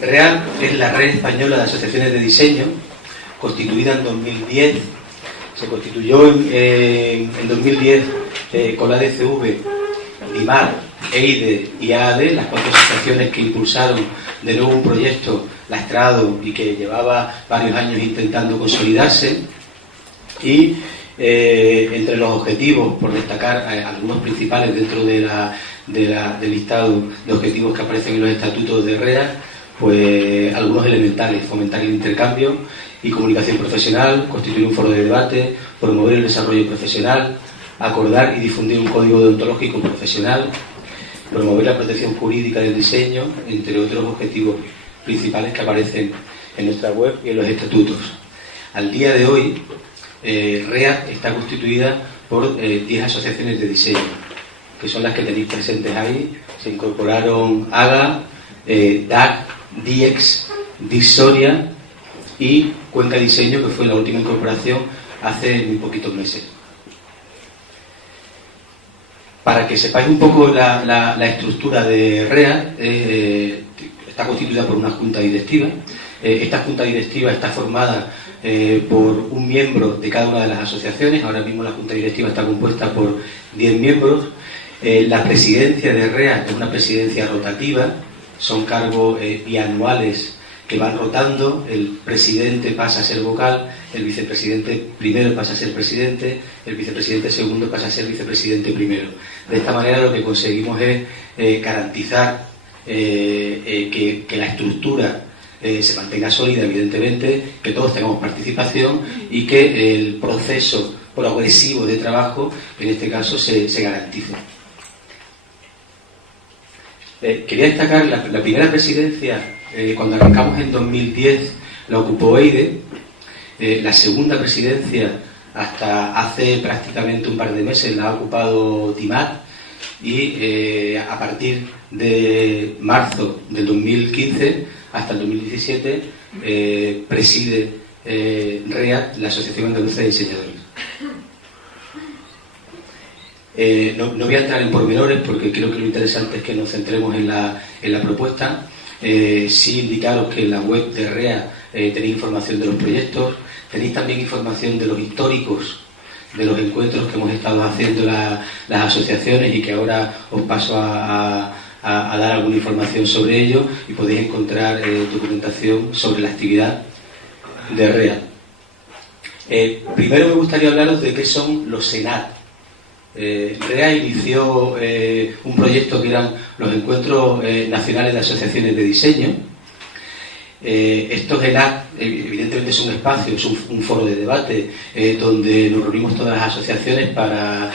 REA es la Red Española de Asociaciones de Diseño, constituida en 2010. Se constituyó en 2010 con la DCV, IMAR, EIDE y AAD, las 4 asociaciones que impulsaron de nuevo un proyecto lastrado y que llevaba varios años intentando consolidarse. Y entre los objetivos, por destacar algunos principales dentro del listado de objetivos que aparecen en los estatutos de REA, pues algunos elementales: fomentar el intercambio y comunicación profesional, constituir un foro de debate, promover el desarrollo profesional, acordar y difundir un código deontológico profesional, promover la protección jurídica del diseño, entre otros objetivos principales que aparecen en nuestra web y en los estatutos. Al día de hoy, REA está constituida por 10 asociaciones de diseño, que son las que tenéis presentes ahí. Se incorporaron AGA, DAC, DIEX, DISORIA y Cuenca Diseño, que fue la última incorporación hace muy poquitos meses. Para que sepáis un poco la estructura de REA, está constituida por una junta directiva. Esta junta directiva está formada por un miembro de cada una de las asociaciones. Ahora mismo la junta directiva está compuesta por 10 miembros. La presidencia de REA es una presidencia rotativa, son cargos bianuales que van rotando. El presidente pasa a ser vocal, el vicepresidente primero pasa a ser presidente, el vicepresidente segundo pasa a ser vicepresidente primero. De esta manera lo que conseguimos es garantizar que la estructura se mantenga sólida, evidentemente, que todos tengamos participación y que el proceso progresivo de trabajo, en este caso, se garantice. Quería destacar la primera presidencia. Cuando arrancamos en 2010 la ocupó EIDE, la segunda presidencia hasta hace prácticamente un par de meses la ha ocupado TIMAR, y a partir de marzo del 2015 hasta el 2017 preside REA, la Asociación Andaluza de Diseñadores. No voy a entrar en pormenores porque creo que lo interesante es que nos centremos en la propuesta. Sí indicaros que en la web de REA tenéis información de los proyectos, tenéis también información de los históricos de los encuentros que hemos estado haciendo las asociaciones, y que ahora os paso a dar alguna información sobre ello, y podéis encontrar documentación sobre la actividad de REA. Primero me gustaría hablaros de qué son los SENAT. REA inició un proyecto que eran los Encuentros Nacionales de Asociaciones de Diseño. Estos ENAC evidentemente son un espacio, es un foro de debate donde nos reunimos todas las asociaciones para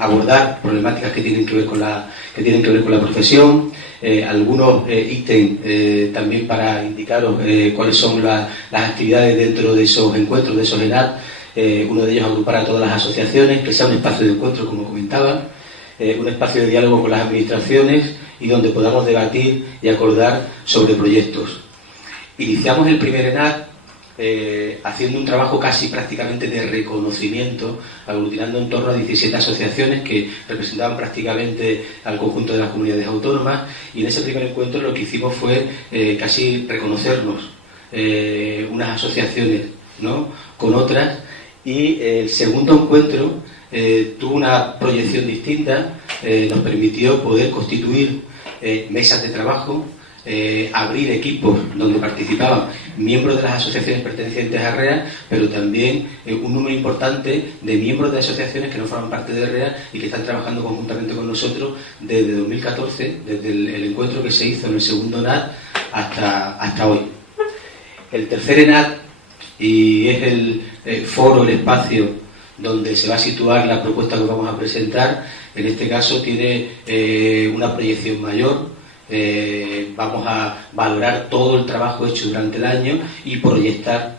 abordar problemáticas que tienen que ver con la profesión, algunos ítems también para indicaros cuáles son las actividades dentro de esos encuentros, de esos ENAC. Uno de ellos agrupar a todas las asociaciones, que sea un espacio de encuentro, como comentaba, un espacio de diálogo con las administraciones y donde podamos debatir y acordar sobre proyectos. Iniciamos el primer ENAC haciendo un trabajo casi prácticamente de reconocimiento, aglutinando en torno a 17 asociaciones que representaban prácticamente al conjunto de las comunidades autónomas, y en ese primer encuentro lo que hicimos fue casi reconocernos unas asociaciones, ¿no?, con otras, y el segundo encuentro tuvo una proyección distinta, nos permitió poder constituir mesas de trabajo, abrir equipos donde participaban miembros de las asociaciones pertenecientes a REA, pero también un número importante de miembros de asociaciones que no forman parte de REA y que están trabajando conjuntamente con nosotros desde 2014, desde el encuentro que se hizo en el segundo ENAC hasta hoy. El tercer ENAC, y es el foro, el espacio donde se va a situar la propuesta que vamos a presentar, en este caso tiene una proyección mayor. Vamos a valorar todo el trabajo hecho durante el año y proyectar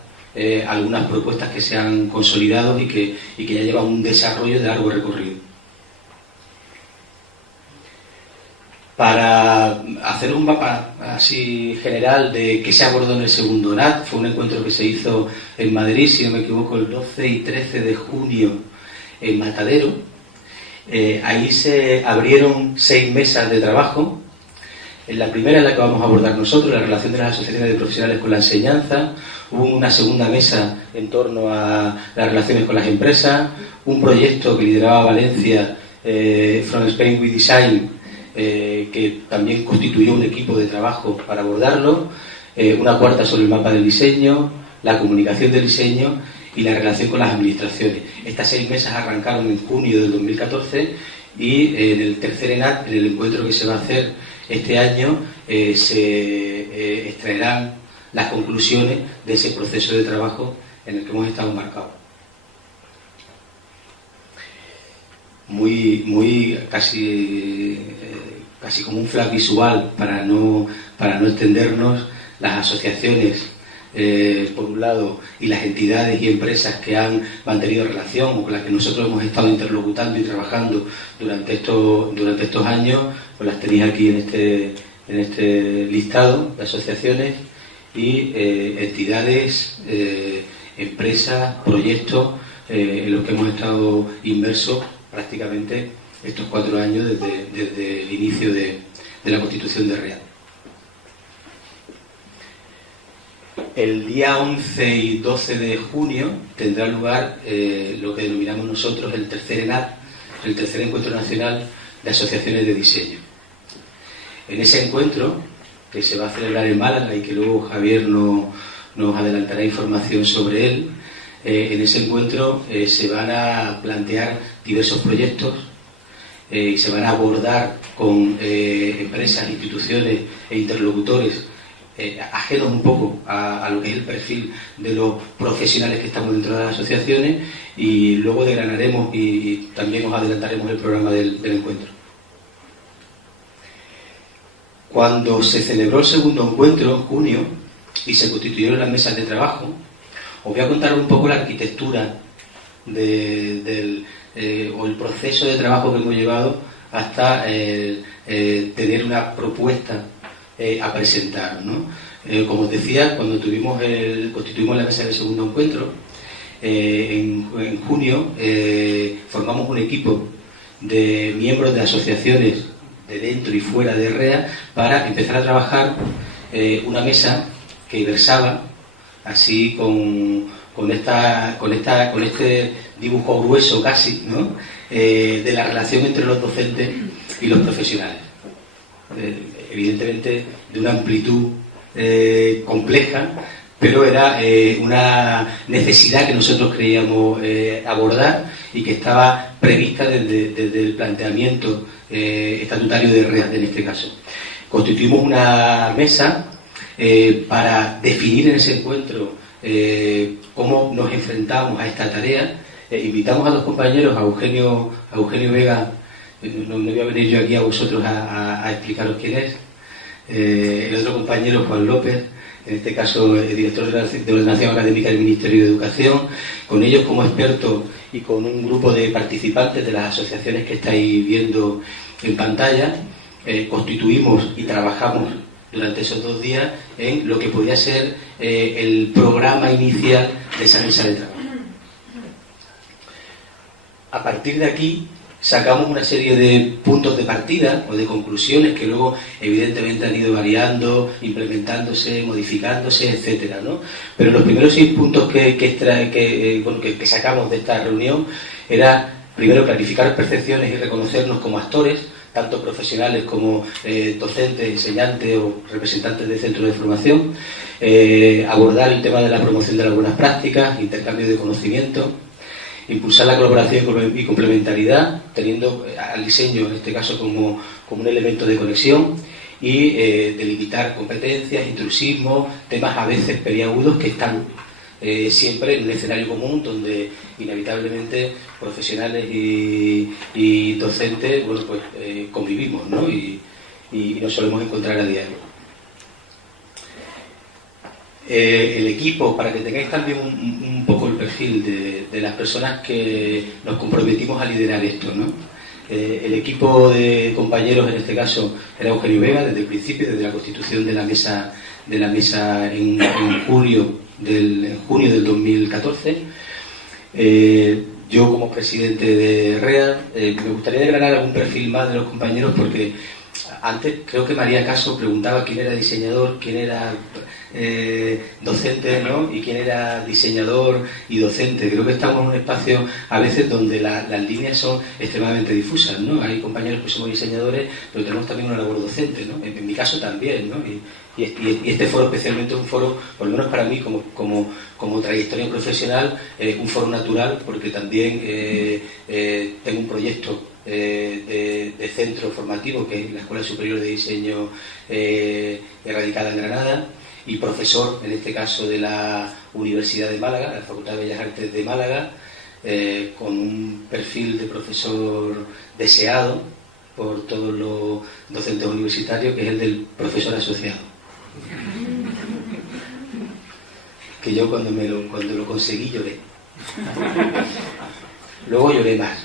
algunas propuestas que se han consolidado y que ya llevan un desarrollo de largo recorrido. Para hacer un mapa así general de qué se abordó en el segundo ENAC, fue un encuentro que se hizo en Madrid, si no me equivoco, el 12 y 13 de junio en Matadero. Ahí se abrieron 6 mesas de trabajo. En la primera, en la que vamos a abordar nosotros, la relación de las asociaciones de profesionales con la enseñanza. Hubo una segunda mesa en torno a las relaciones con las empresas, un proyecto que lideraba Valencia, From Spain We Design, que también constituyó un equipo de trabajo para abordarlo, una cuarta sobre el mapa del diseño, la comunicación del diseño y la relación con las administraciones. Estas 6 mesas arrancaron en junio del 2014 y en el tercer ENAD, en el encuentro que se va a hacer este año, se extraerán las conclusiones de ese proceso de trabajo en el que hemos estado embarcados. Casi como un flash visual para no extendernos, las asociaciones por un lado y las entidades y empresas que han mantenido relación o con las que nosotros hemos estado interlocutando y trabajando durante estos años, pues las tenéis aquí en este listado de asociaciones y entidades, empresas, proyectos en los que hemos estado inmersos prácticamente estos 4 años desde el inicio de la constitución de REA. El día 11 y 12 de junio tendrá lugar lo que denominamos nosotros el tercer ENAD, el tercer Encuentro Nacional de Asociaciones de Diseño. En ese encuentro, que se va a celebrar en Málaga y que luego Javier nos adelantará información sobre él, en ese encuentro se van a plantear diversos proyectos y se van a abordar con empresas, instituciones e interlocutores ajenos un poco a lo que es el perfil de los profesionales que estamos dentro de las asociaciones, y luego desgranaremos y también os adelantaremos el programa del encuentro. Cuando se celebró el segundo encuentro en junio y se constituyeron las mesas de trabajo, os voy a contar un poco la arquitectura o el proceso de trabajo que hemos llevado hasta tener una propuesta a presentar, ¿no? Como os decía, cuando constituimos la mesa del segundo encuentro, en junio formamos un equipo de miembros de asociaciones de dentro y fuera de REA para empezar a trabajar una mesa que versaba así con este dibujo grueso casi, ¿no? De la relación entre los docentes y los profesionales. Evidentemente de una amplitud compleja, pero era una necesidad que nosotros creíamos abordar y que estaba prevista desde el planteamiento estatutario de REA en este caso. Constituimos una mesa para definir en ese encuentro cómo nos enfrentamos a esta tarea. Invitamos a los compañeros, a Eugenio Vega. No voy a venir yo aquí a vosotros a explicaros quién es. El otro compañero, Juan López, en este caso el director de Ordenación Académica del Ministerio de Educación, con ellos como expertos y con un grupo de participantes de las asociaciones que estáis viendo en pantalla, constituimos y trabajamos durante esos 2 días en lo que podía ser el programa inicial de esa mesa de trabajo. A partir de aquí sacamos una serie de puntos de partida o de conclusiones que luego evidentemente han ido variando, implementándose, modificándose, etcétera, ¿no? Pero los primeros 6 puntos que sacamos de esta reunión era, primero, clarificar percepciones y reconocernos como actores, tanto profesionales como docentes, enseñantes o representantes de centros de formación, abordar el tema de la promoción de las buenas prácticas, intercambio de conocimiento, impulsar la colaboración y complementariedad, teniendo al diseño, en este caso, como un elemento de conexión, y delimitar competencias, intrusismo, temas a veces peliagudos que están siempre en un escenario común donde inevitablemente profesionales y docentes convivimos, ¿no? y nos solemos encontrar a diario. El equipo, para que tengáis también un poco el perfil de las personas que nos comprometimos a liderar esto, ¿no? El equipo de compañeros, en este caso, era Eugenio Vega desde el principio, desde la constitución de la mesa en junio del 2014. Yo, como presidente de REA, me gustaría desgranar algún perfil más de los compañeros porque Antes creo que María Caso preguntaba quién era diseñador, quién era docente, ¿no? Y quién era diseñador y docente. Creo que estamos en un espacio a veces donde las líneas son extremadamente difusas, ¿no? Hay compañeros que somos diseñadores, pero tenemos también una labor docente, ¿no? En mi caso también, ¿no? Y este foro especialmente es un foro, por lo menos para mí como trayectoria profesional, un foro natural, porque también tengo un proyecto de centro formativo que es la Escuela Superior de Diseño radicada en Granada, y profesor, en este caso de la Universidad de Málaga, la Facultad de Bellas Artes de Málaga, con un perfil de profesor deseado por todos los docentes universitarios, que es el del profesor asociado. Que yo cuando lo conseguí lloré. Luego lloré más.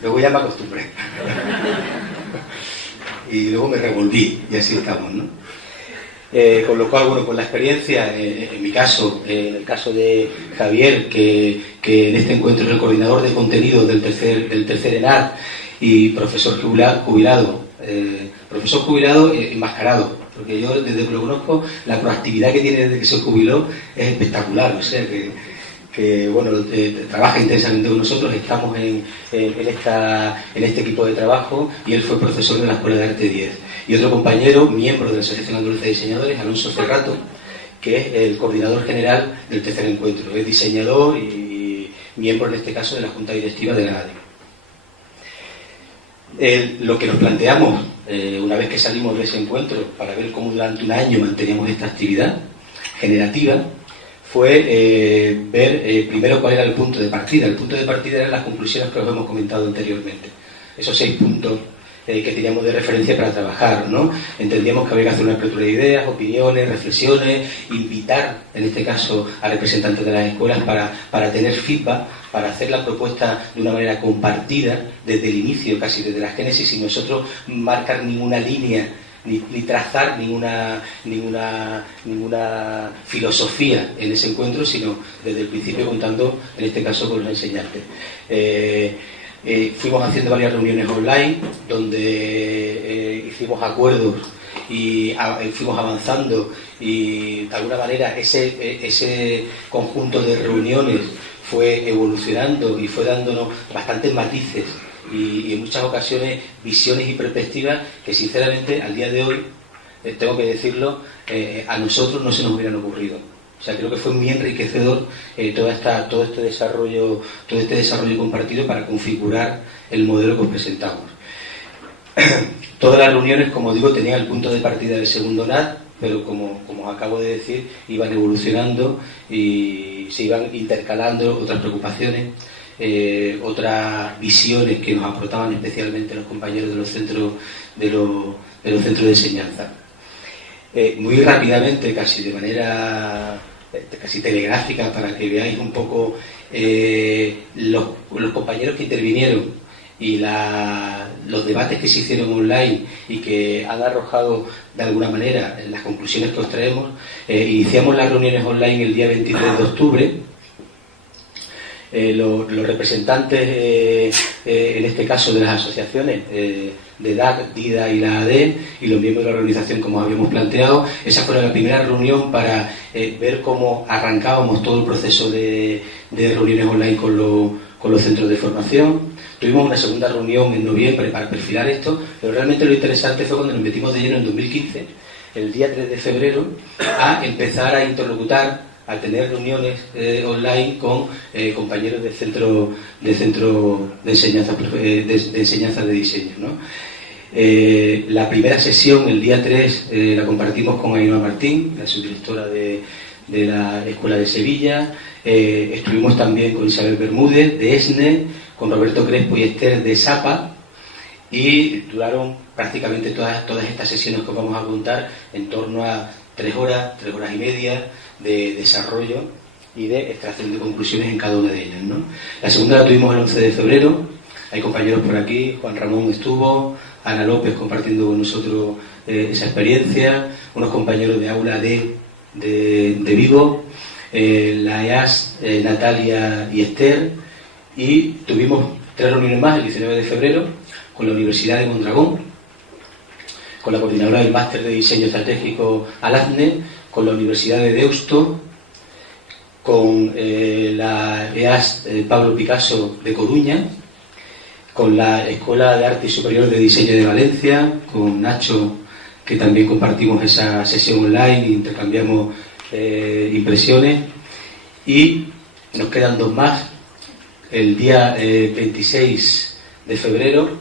Luego ya me acostumbré. Y luego me revolví, y así estamos, ¿no? Con lo cual, bueno, con la experiencia, en mi caso, en el caso de Javier, que en este encuentro es el coordinador de contenidos del tercer ENAD y profesor jubilado, enmascarado, porque yo desde que lo conozco, la proactividad que tiene desde que se jubiló es espectacular, o sea que bueno, trabaja intensamente con nosotros, estamos en este equipo de trabajo, y él fue profesor de la Escuela de Arte 10. Y otro compañero, miembro de la Asociación Andaluza de Diseñadores, Alonso Ferrato, que es el coordinador general del tercer encuentro, es diseñador y miembro en este caso de la Junta Directiva de la ADE. Lo que nos planteamos, una vez que salimos de ese encuentro, para ver cómo durante un año manteníamos esta actividad generativa, fue ver primero cuál era el punto de partida. El punto de partida eran las conclusiones que os hemos comentado anteriormente. Esos 6 puntos que teníamos de referencia para trabajar, ¿no? Entendíamos que había que hacer una apertura de ideas, opiniones, reflexiones, invitar, en este caso, a representantes de las escuelas para tener feedback, para hacer la propuesta de una manera compartida desde el inicio, casi desde la génesis, sin nosotros marcar ninguna línea ni trazar ninguna filosofía en ese encuentro, sino desde el principio contando, en este caso, con los enseñantes. Fuimos haciendo varias reuniones online donde hicimos acuerdos y fuimos avanzando, y de alguna manera ese conjunto de reuniones fue evolucionando y fue dándonos bastantes matices y en muchas ocasiones visiones y perspectivas que sinceramente al día de hoy, tengo que decirlo, a nosotros no se nos hubieran ocurrido. O sea, creo que fue muy enriquecedor todo este desarrollo compartido para configurar el modelo que os presentamos. Todas las reuniones, como digo, tenían el punto de partida del segundo NAD, pero como os acabo de decir, iban evolucionando y se iban intercalando otras preocupaciones, otras visiones que nos aportaban especialmente los compañeros de los centros de enseñanza. Muy rápidamente, casi de manera casi telegráfica, para que veáis un poco los compañeros que intervinieron y los debates que se hicieron online y que han arrojado de alguna manera las conclusiones que os traemos. Iniciamos las reuniones online el día 23 de octubre. Los representantes, en este caso de las asociaciones de DAC, DIDA y la AD, y los miembros de la organización, como habíamos planteado, esa fue la primera reunión para ver cómo arrancábamos todo el proceso de reuniones online con los centros de formación. Tuvimos una segunda reunión en noviembre para perfilar esto, pero realmente lo interesante fue cuando nos metimos de lleno en 2015, el día 3 de febrero, a empezar a interlocutar, a tener reuniones online con compañeros de centro de enseñanza de diseño, ¿no? La primera sesión, el día 3, la compartimos con Ainhoa Martín, la subdirectora de la Escuela de Sevilla. Estuvimos también con Isabel Bermúdez, de ESNE, con Roberto Crespo y Esther, de SAPA, y duraron prácticamente todas estas sesiones que os vamos a contar en torno a 3 horas y media de desarrollo y de extracción de conclusiones en cada una de ellas, ¿no? La segunda la tuvimos el 11 de febrero, hay compañeros por aquí, Juan Ramón estuvo, Ana López compartiendo con nosotros esa experiencia, unos compañeros de aula de Vigo, la EAS, Natalia y Esther, y tuvimos 3 reuniones más el 19 de febrero con la Universidad de Mondragón, con la coordinadora del Máster de Diseño Estratégico ALACNE, con la Universidad de Deusto, con la EAS Pablo Picasso de Coruña, con la Escuela de Arte Superior de Diseño de Valencia, con Nacho, que también compartimos esa sesión online e intercambiamos impresiones, y nos quedan 2 más. El día 26 de febrero,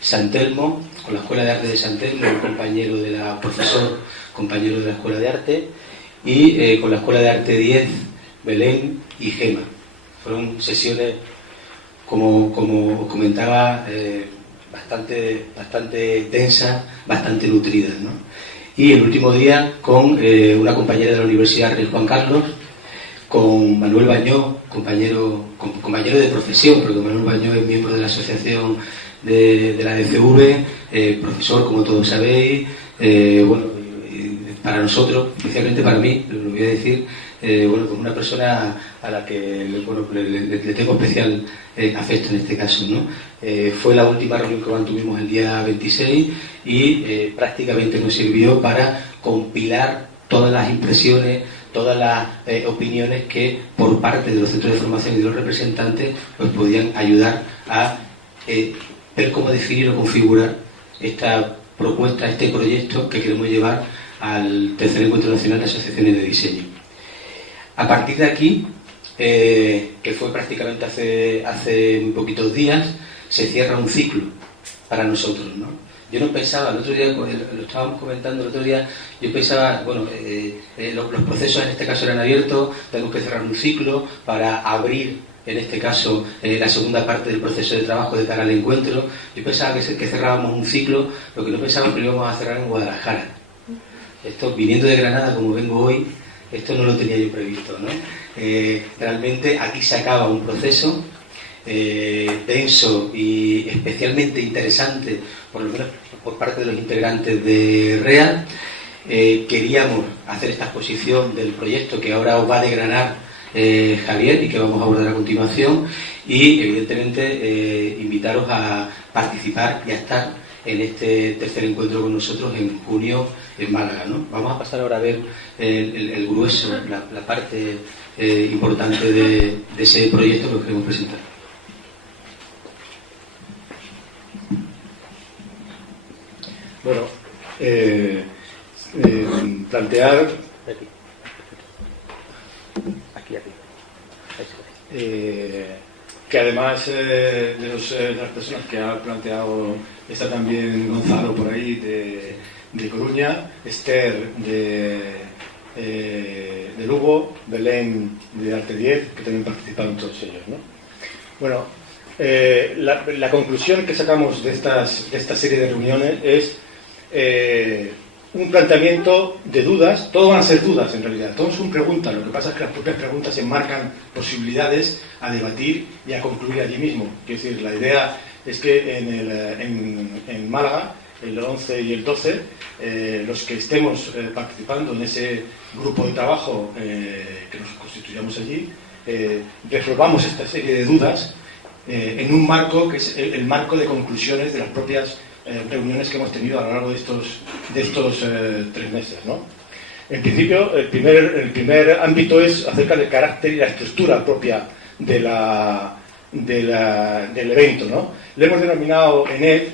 San Telmo, con la Escuela de Arte de San Telmo, un compañero de la profesor, compañero de la Escuela de Arte, y con la Escuela de Arte 10, Belén y Gema. Fueron sesiones, como os comentaba, bastante tensas, bastante nutridas, ¿no? Y el último día con una compañera de la Universidad Rey Juan Carlos, con Manuel Bañó, compañero de profesión, porque Manuel Bañó es miembro de la asociación de la DCV, profesor, como todos sabéis, para nosotros, especialmente para mí, lo voy a decir, como una persona a la que le tengo especial afecto en este caso, ¿no? Fue la última reunión que mantuvimos el día 26 y prácticamente nos sirvió para compilar todas las impresiones, todas las opiniones que por parte de los centros de formación y de los representantes nos podían ayudar a ver cómo definir o configurar esta propuesta, este proyecto que queremos llevar al tercer encuentro nacional de asociaciones de diseño. A partir de aquí, que fue prácticamente hace muy poquitos días, se cierra un ciclo para nosotros, ¿no? Yo no pensaba, el otro día, lo estábamos comentando el otro día, yo pensaba, los procesos en este caso eran abiertos, tenemos que cerrar un ciclo para abrir, en este caso, la segunda parte del proceso de trabajo de cara al encuentro. Yo pensaba que cerrábamos un ciclo, lo que no pensábamos que lo íbamos a cerrar en Guadalajara. Esto, viniendo de Granada como vengo hoy, esto no lo tenía yo previsto, ¿no? Realmente aquí se acaba un proceso denso y especialmente interesante, por lo menos por parte de los integrantes de REA. Queríamos hacer esta exposición del proyecto que ahora os va a desgranar Javier y que vamos a abordar a continuación, y evidentemente invitaros a participar y a estar en este tercer encuentro con nosotros en junio en Málaga, ¿no? Vamos a pasar ahora a ver el grueso, la parte importante de ese proyecto que os queremos presentar. Bueno, plantear que además de las personas que ha planteado, está también Gonzalo por ahí de Coruña, Esther de Lugo, Belén de Arte 10, que también participaron todos ellos, ¿no? Bueno, la conclusión que sacamos de esta serie de reuniones es un planteamiento de dudas. Todo van a ser dudas en realidad, todo son preguntas. Lo que pasa es que las propias preguntas enmarcan posibilidades a debatir y a concluir allí mismo. Es decir, la idea es que en Málaga, el 11 y el 12, los que estemos participando en ese grupo de trabajo que nos constituyamos allí, resolvamos esta serie de dudas en un marco que es el marco de conclusiones de las propias reuniones que hemos tenido a lo largo de estos 3 meses, ¿no? En principio, el primer ámbito es acerca del carácter y la estructura propia del evento, ¿no? Le hemos denominado ENED,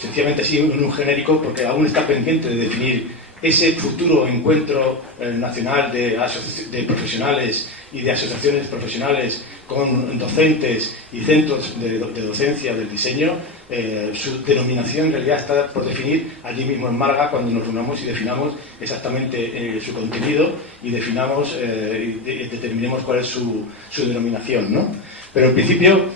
sencillamente así, en un genérico, porque aún está pendiente de definir ese futuro encuentro nacional de profesionales y de asociaciones profesionales con docentes y centros de docencia del diseño. Su denominación en realidad está por definir allí mismo en Málaga, cuando nos reunamos y definamos exactamente su contenido y definamos y determinemos cuál es su denominación, ¿no? Pero en principio,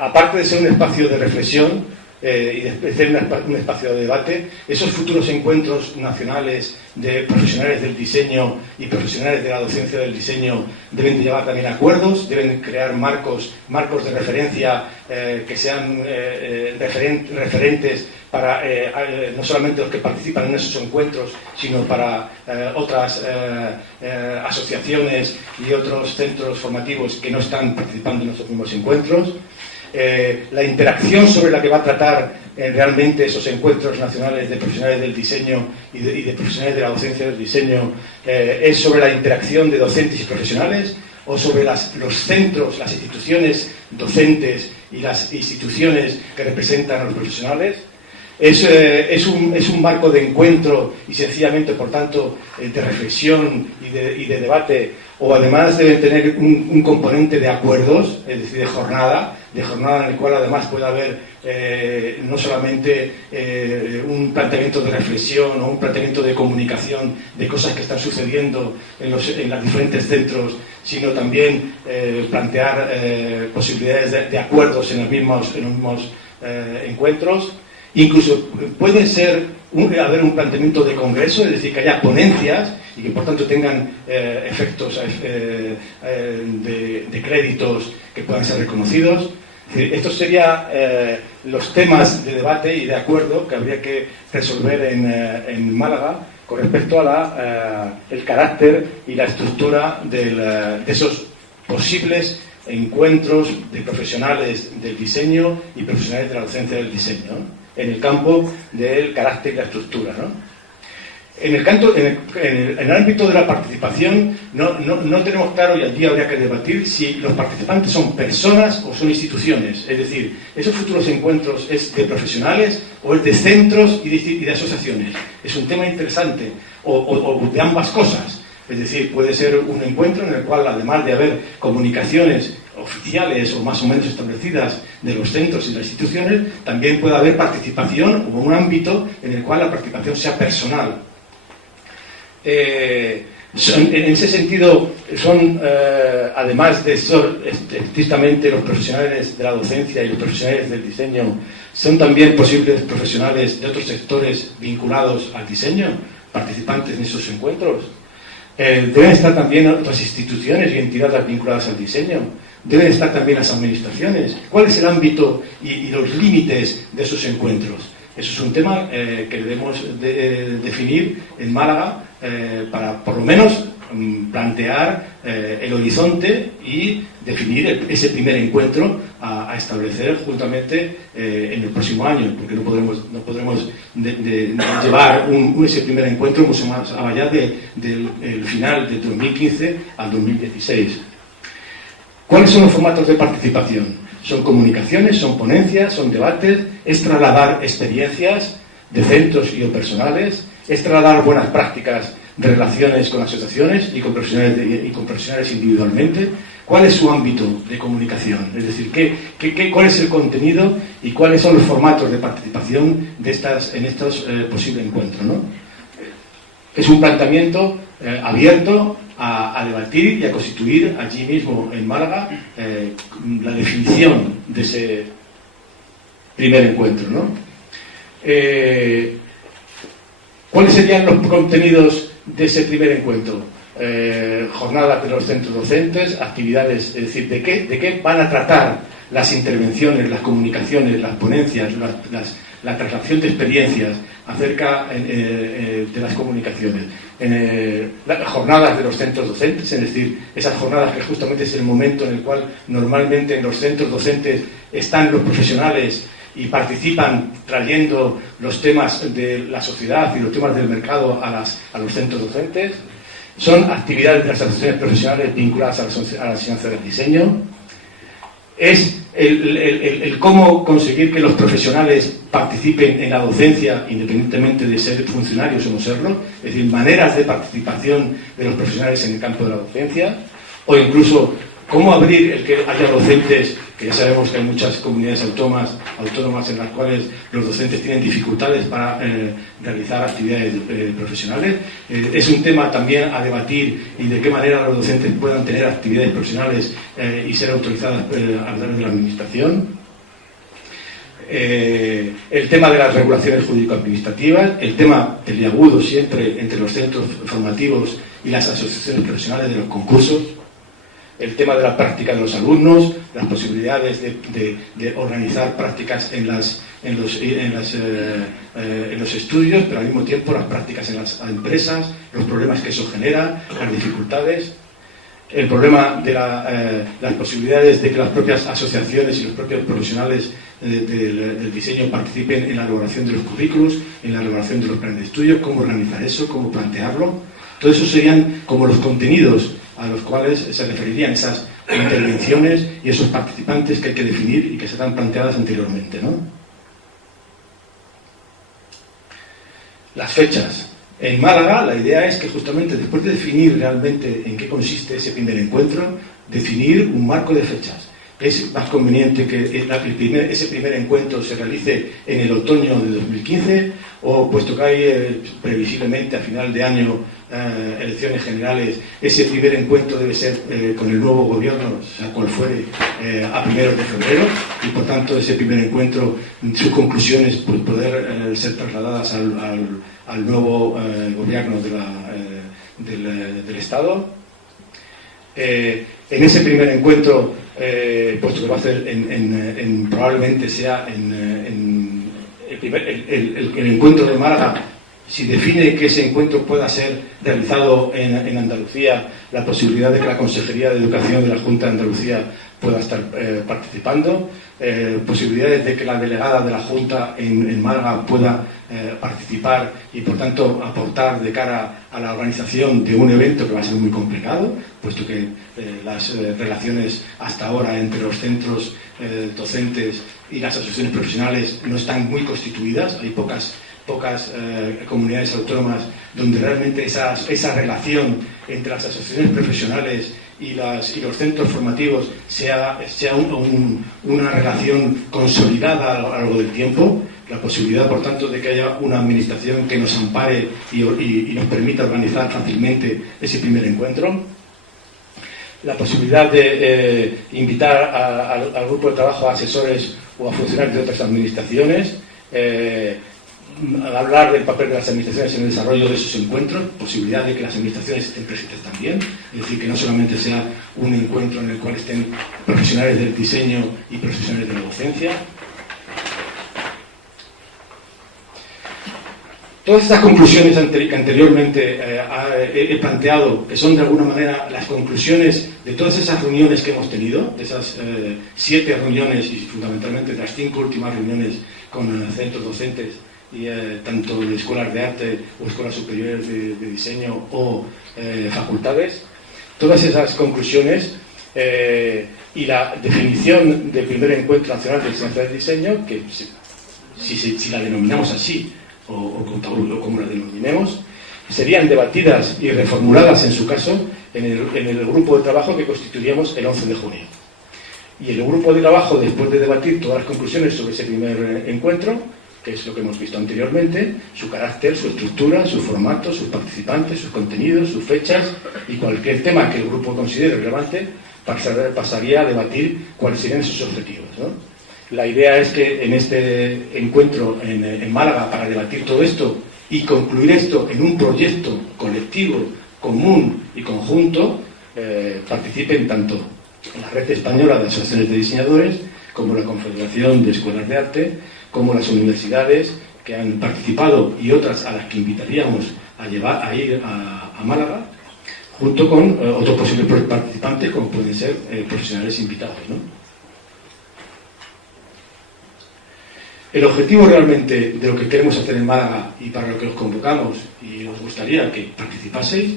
aparte de ser un espacio de reflexión y de ser un espacio de debate, esos futuros encuentros nacionales de profesionales del diseño y profesionales de la docencia del diseño deben de llevar también acuerdos, deben crear marcos de referencia que sean referentes para no solamente los que participan en esos encuentros, sino para otras asociaciones y otros centros formativos que no están participando en esos mismos encuentros. la interacción sobre la que va a tratar realmente esos encuentros nacionales de profesionales del diseño y de profesionales de la docencia del diseño es sobre la interacción de docentes y profesionales, o sobre los centros, las instituciones docentes y las instituciones que representan a los profesionales. Es un marco de encuentro y sencillamente, por tanto, de reflexión y de debate, o además deben tener un componente de acuerdos, es decir, de jornada en el cual además puede haber no solamente un planteamiento de reflexión o un planteamiento de comunicación de cosas que están sucediendo en los diferentes centros, sino también plantear posibilidades de acuerdos en los mismos encuentros. Incluso puede haber un planteamiento de congreso, es decir, que haya ponencias y que por tanto tengan efectos de créditos que puedan ser reconocidos. Estos serían los temas de debate y de acuerdo que habría que resolver en Málaga con respecto a el carácter y la estructura de esos posibles encuentros de profesionales del diseño y profesionales de la docencia del diseño, ¿no?, en el campo del carácter y la estructura, ¿no? En el ámbito de la participación no tenemos claro, y allí habría que debatir si los participantes son personas o son instituciones. Es decir, esos futuros encuentros ¿es de profesionales o es de centros y de asociaciones? Es un tema interesante, o de ambas cosas. Es decir, puede ser un encuentro en el cual, además de haber comunicaciones oficiales o más o menos establecidas de los centros y las instituciones, también puede haber participación o un ámbito en el cual la participación sea personal. En ese sentido, además de ser estrictamente los profesionales de la docencia y los profesionales del diseño, son también posibles profesionales de otros sectores vinculados al diseño, participantes en esos encuentros. Deben estar también otras instituciones y entidades vinculadas al diseño. Deben estar también las administraciones. ¿Cuál es el ámbito y los límites de esos encuentros? Eso es un tema que debemos definir en Málaga para, por lo menos, plantear el horizonte y definir ese primer encuentro a establecer justamente en el próximo año, porque no podremos llevar ese primer encuentro mucho más allá del final de 2015 al 2016. ¿Cuáles son los formatos de participación? Son comunicaciones, son ponencias, son debates, es trasladar experiencias de centros y o personales, es trasladar buenas prácticas de relaciones con asociaciones y con profesionales individualmente. ¿Cuál es su ámbito de comunicación? Es decir, ¿cuál es el contenido y cuáles son los formatos de participación en estos posibles encuentros, ¿no? Es un planteamiento abierto a debatir y a constituir allí mismo en Málaga la definición de ese primer encuentro, ¿no? ¿Cuáles serían los contenidos de ese primer encuentro? Jornadas de los centros docentes, actividades, es decir, ¿de qué van a tratar las intervenciones, las comunicaciones, las ponencias, la traslación de experiencias acerca de las comunicaciones? Las jornadas de los centros docentes, es decir, esas jornadas que justamente es el momento en el cual normalmente en los centros docentes están los profesionales y participan trayendo los temas de la sociedad y los temas del mercado a los centros docentes. Son actividades de las asociaciones profesionales vinculadas a la enseñanza del diseño. Es el cómo conseguir que los profesionales participen en la docencia independientemente de ser funcionarios o no serlo, es decir, maneras de participación de los profesionales en el campo de la docencia, o incluso cómo abrir el que haya docentes, que ya sabemos que hay muchas comunidades autónomas en las cuales los docentes tienen dificultades para realizar actividades profesionales. Es un tema también a debatir y de qué manera los docentes puedan tener actividades profesionales y ser autorizadas a través de la administración. El tema de las regulaciones jurídico-administrativas, el tema peliagudo siempre entre los centros formativos y las asociaciones profesionales de los concursos, el tema de la práctica de los alumnos, las posibilidades de organizar prácticas en los estudios, pero al mismo tiempo las prácticas en las empresas, los problemas que eso genera, las dificultades. el problema de las posibilidades de que las propias asociaciones y los propios profesionales del diseño participen en la elaboración de los currículos, en la elaboración de los planes de estudio, cómo organizar eso, cómo plantearlo. Todo eso serían como los contenidos a los cuales se referirían esas intervenciones y esos participantes que hay que definir y que serán planteadas anteriormente, ¿no? Las fechas. En Málaga la idea es que justamente después de definir realmente en qué consiste ese primer encuentro, definir un marco de fechas. Es más conveniente que ese primer encuentro se realice en el otoño de 2015 o, puesto que hay previsiblemente a final de año elecciones generales, ese primer encuentro debe ser con el nuevo gobierno, sea cual fuere, a primeros de febrero, y por tanto ese primer encuentro, sus conclusiones pues, poder ser trasladadas al nuevo gobierno del Estado. En ese primer encuentro, puesto que va a ser probablemente sea el encuentro de Málaga, si define que ese encuentro pueda ser realizado en Andalucía, la posibilidad de que la Consejería de Educación de la Junta de Andalucía pueda estar participando, posibilidades de que la delegada de la Junta en Málaga pueda participar y por tanto aportar de cara a la organización de un evento que va a ser muy complicado, puesto que las relaciones hasta ahora entre los centros docentes y las asociaciones profesionales no están muy constituidas, hay pocas comunidades autónomas donde realmente esa relación entre las asociaciones profesionales y los centros formativos sea una relación consolidada a lo largo del tiempo. La posibilidad, por tanto, de que haya una administración que nos ampare y nos permita organizar fácilmente ese primer encuentro. La posibilidad de invitar al grupo de trabajo a asesores o a funcionarios de otras administraciones. Hablar del papel de las administraciones en el desarrollo de esos encuentros, posibilidad de que las administraciones estén presentes también, es decir, que no solamente sea un encuentro en el cual estén profesionales del diseño y profesionales de la docencia. Todas estas conclusiones que anteriormente he planteado, que son de alguna manera las conclusiones de todas esas reuniones que hemos tenido, de esas 7 reuniones y fundamentalmente de las 5 últimas reuniones con centros docentes, y tanto de escuelas de arte o escuelas superiores de diseño o facultades, todas esas conclusiones y la definición del primer encuentro nacional de excelencia del diseño, que si la denominamos así o como la denominemos, serían debatidas y reformuladas en su caso en el grupo de trabajo que constituiríamos el 11 de junio. Y el grupo de trabajo, después de debatir todas las conclusiones sobre ese primer encuentro, que es lo que hemos visto anteriormente, su carácter, su estructura, su formato, sus participantes, sus contenidos, sus fechas y cualquier tema que el grupo considere relevante, pasaría a debatir cuáles serían sus objetivos, ¿no? La idea es que en este encuentro en Málaga, para debatir todo esto y concluir esto en un proyecto colectivo, común y conjunto, participen tanto la Red Española de Asociaciones de Diseñadores como la Confederación de Escuelas de Arte, como las universidades que han participado y otras a las que invitaríamos a ir a Málaga, junto con otros posibles participantes como pueden ser profesionales invitados, ¿no? El objetivo realmente de lo que queremos hacer en Málaga y para lo que os convocamos y nos gustaría que participaseis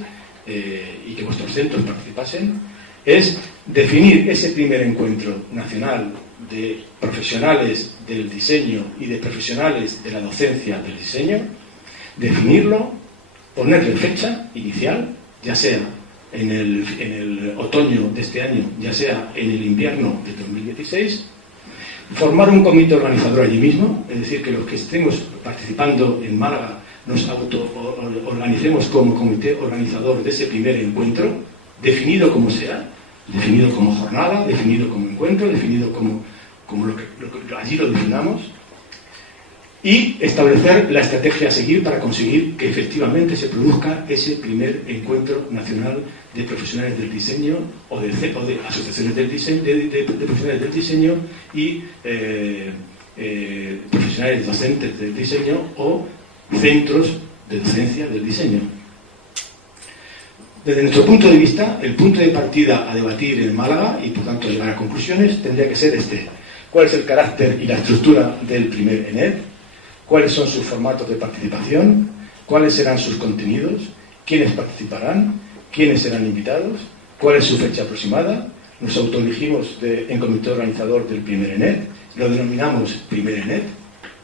y que vuestros centros participasen es definir ese primer encuentro nacional de profesionales del diseño y de profesionales de la docencia del diseño, definirlo, ponerle fecha inicial, ya sea en el otoño de este año, ya sea en el invierno de 2016, formar un comité organizador allí mismo, es decir, que los que estemos participando en Málaga nos auto-organicemos como comité organizador de ese primer encuentro, definido como sea, definido como jornada, definido como encuentro, definido como lo que allí lo definamos, y establecer la estrategia a seguir para conseguir que efectivamente se produzca ese primer encuentro nacional de profesionales del diseño o de asociaciones del diseño, de profesionales del diseño y profesionales docentes del diseño o centros de docencia del diseño. Desde nuestro punto de vista, el punto de partida a debatir en Málaga y por tanto a llegar a conclusiones tendría que ser este. ¿Cuál es el carácter y la estructura del primer ENED? ¿Cuáles son sus formatos de participación? ¿Cuáles serán sus contenidos? ¿Quiénes participarán? ¿Quiénes serán invitados? ¿Cuál es su fecha aproximada? Nos autoelegimos en comité organizador del primer ENED. Lo denominamos primer ENED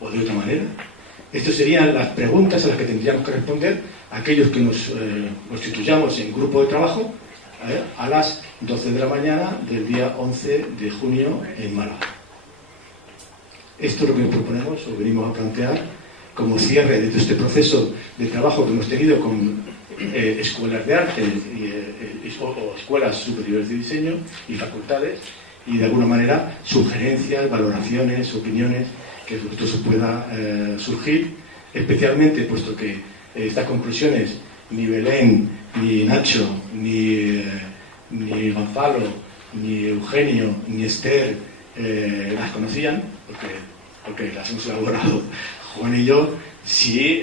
o de otra manera. Estas serían las preguntas a las que tendríamos que responder aquellos que nos constituyamos en grupo de trabajo a las 12 de la mañana del día 11 de junio en Málaga. Esto es lo que nos proponemos o venimos a plantear como cierre de todo este proceso de trabajo que hemos tenido con escuelas de arte o escuelas superiores de diseño y facultades, y de alguna manera sugerencias, valoraciones, opiniones que de esto se pueda surgir, especialmente puesto que estas conclusiones ni Belén, ni Nacho, ni Gonzalo, ni Eugenio, ni Esther las conocían, porque las hemos elaborado Juan y yo. Si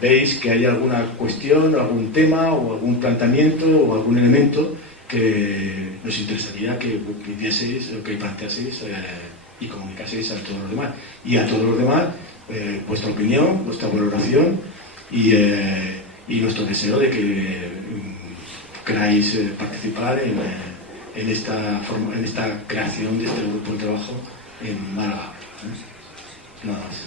veis que hay alguna cuestión, o algún tema, o algún planteamiento, o algún elemento que nos interesaría que pidieseis o que planteaseis y comunicaseis a todos los demás. Y a todos los demás, vuestra opinión, vuestra valoración y nuestro deseo de que queráis participar en esta creación de este grupo de trabajo en Málaga. Nada más.